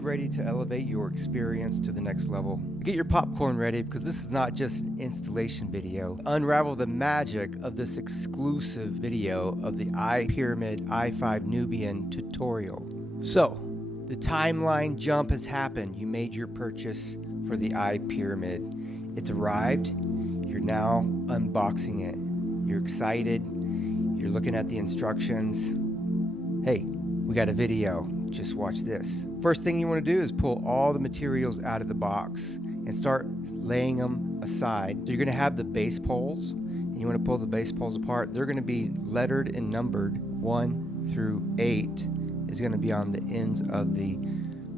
you ready to elevate your experience to the next level? Get your popcorn ready, because this is not just an installation video. Unravel the magic of this exclusive video of the iPyramid i5 Nubian tutorial. So, the timeline jump has happened. You made your purchase for the iPyramid. It's arrived. You're now unboxing it. You're excited. You're looking at the instructions. Hey, we got a video. Just watch this. First thing you want to do is pull all the materials out of the box and start laying them aside. So you're going to have the base poles, and you want to pull the base poles apart. They're going to be lettered and numbered. 1 through 8 is going to be on the ends of the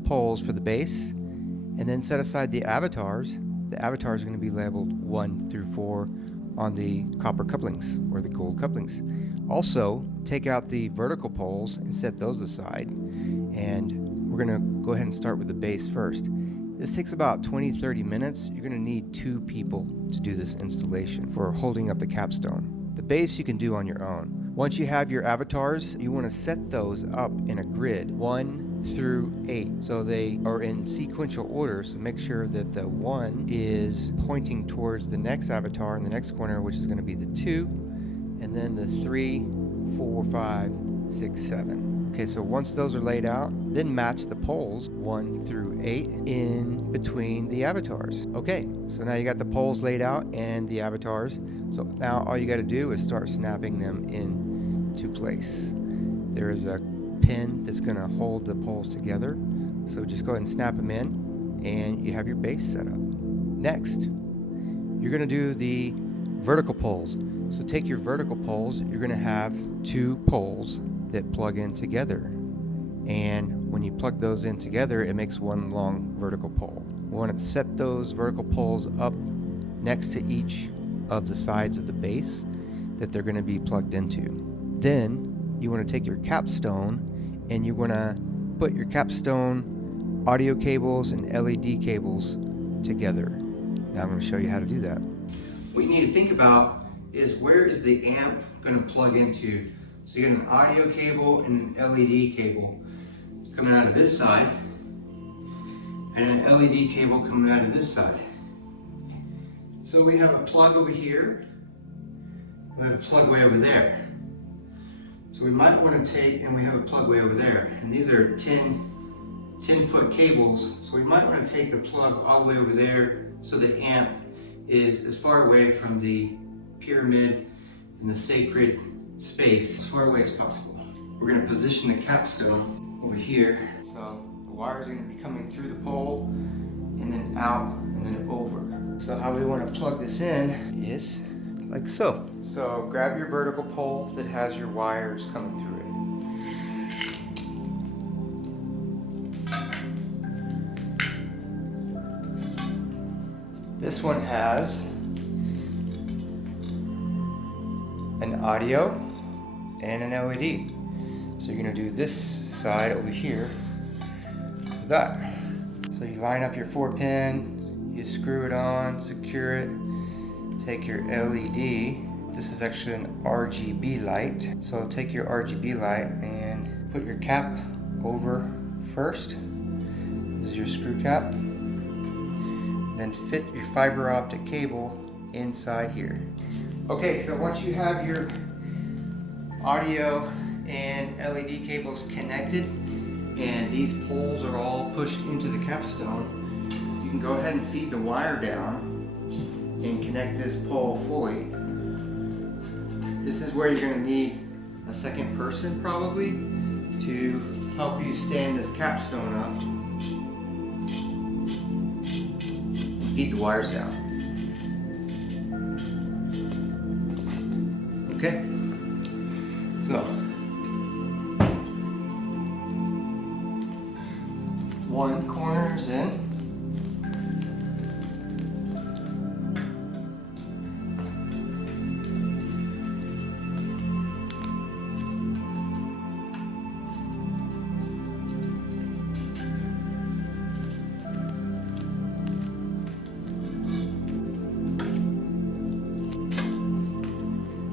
poles for the base. And then set aside the avatars. The avatars are going to be labeled 1 through 4 on the copper couplings or the gold couplings. Also, take out the vertical poles and set those aside. And we're going to go ahead and start with the base first. This takes about 20-30 minutes. You're going to need 2 people to do this installation for holding up the capstone. The base you can do on your own. Once you have your avatars, you want to set those up in a grid 1 through 8. So they are in sequential order, so make sure that the 1 is pointing towards the next avatar in the next corner, which is going to be the 2, and then the 3, 4, 5, 6, 7. Okay, so once those are laid out, then match the poles 1 through 8 in between the avatars. Okay, so now you got the poles laid out and the avatars. So now all you got to do is start snapping them into place. There is a pin that's going to hold the poles together. So just go ahead and snap them in, and you have your base set up. Next, you're going to do the vertical poles. So take your vertical poles. You're going to have 2 poles that plug in together, and when you plug those in together, it makes one long vertical pole. We want to set those vertical poles up next to each of the sides of the base that they're going to be plugged into. Then you want to take your capstone and you want to put your capstone audio cables and LED cables together. Now I'm going to show you how to do that. What you need to think about is, where is the amp going to plug into? So you get an audio cable and an LED cable coming out of this side, and an LED cable coming out of this side. So we have a plug over here, we have a plug way over there. So we might want to take, and we have a plug way over there, and these are 10-foot cables, so we might want to take the plug all the way over there so the amp is as far away from the pyramid and the sacred space as far away as possible. We're going to position the capstone over here. So the wires are going to be coming through the pole and then out and then over. So how we want to plug this in is like so. So grab your vertical pole that has your wires coming through it. This one has an audio and an LED. So you're going to do this side over here with that. So you line up your 4-pin, you screw it on, secure it, take your LED. This is actually an RGB light. So take your RGB light and put your cap over first. This is your screw cap. Then fit your fiber optic cable inside here. Okay, so once you have your audio and LED cables connected and these poles are all pushed into the capstone, you can go ahead and feed the wire down and connect this pole fully. This is where you're going to need a second person probably to help you stand this capstone up and feed the wires down. Okay, so one corner is in.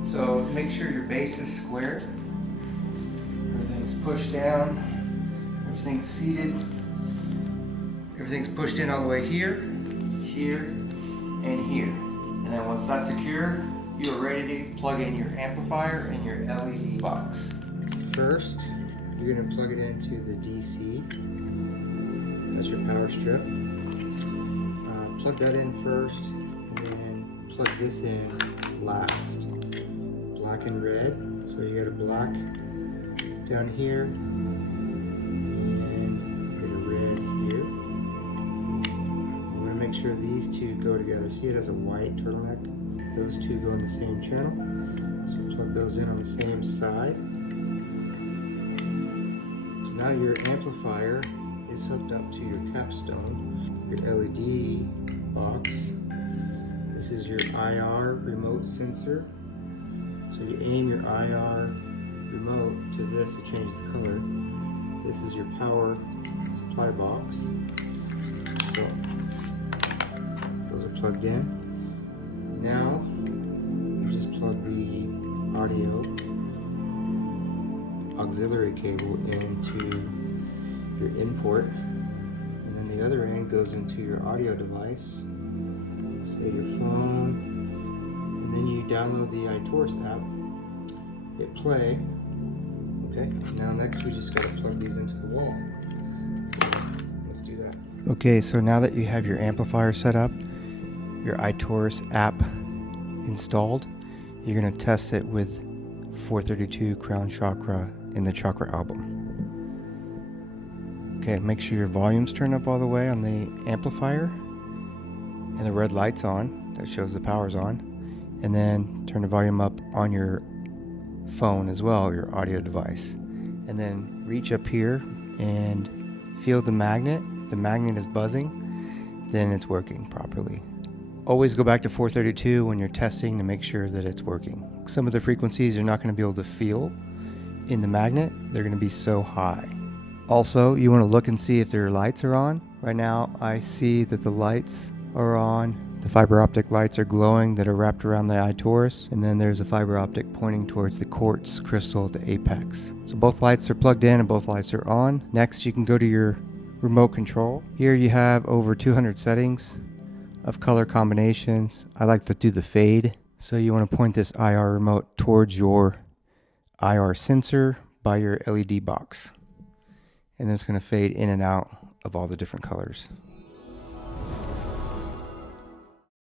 So make sure your base is square. Everything's pushed down. Everything's seated. Everything's pushed in all the way here, here, and here. And then once that's secure, you are ready to plug in your amplifier and your LED box. First, you're going to plug it into the DC. That's your power strip. Plug that in first, and then plug this in last. Black and red. So you got a black down here, and a red here. You want to make sure these two go together. See, it has a white turtleneck. Those two go in the same channel. So plug those in on the same side. So now your amplifier is hooked up to your capstone, your LED box. This is your IR remote sensor. So you aim your IR remote to this to change the color. This is your power supply box. So those are plugged in. Now you just plug the audio auxiliary cable into your input, and then the other end goes into your audio device, say your phone, and then you download the iTorus app, hit play. Okay, now next we just got to plug these into the wall. Let's do that. Okay, so now that you have your amplifier set up, your iTorus app installed, you're going to test it with 432 Crown Chakra in the Chakra album. Okay, make sure your volume's turned up all the way on the amplifier and the red light's on, that shows the power's on, and then turn the volume up on your phone as well, your audio device. And then reach up here and feel the magnet. If the magnet is buzzing, then it's working properly. Always go back to 432 when you're testing to make sure that it's working. Some of the frequencies you're not going to be able to feel in the magnet. They're going to be so high. Also, you want to look and see if their lights are on. Right now, I see that the lights are on. The fiber optic lights are glowing that are wrapped around the iTorus, and then there's a fiber optic pointing towards the quartz crystal at the apex. So both lights are plugged in and both lights are on. Next, you can go to your remote control. Here you have over 200 settings of color combinations. I like to do the fade. So you want to point this IR remote towards your IR sensor by your LED box. And then it's going to fade in and out of all the different colors.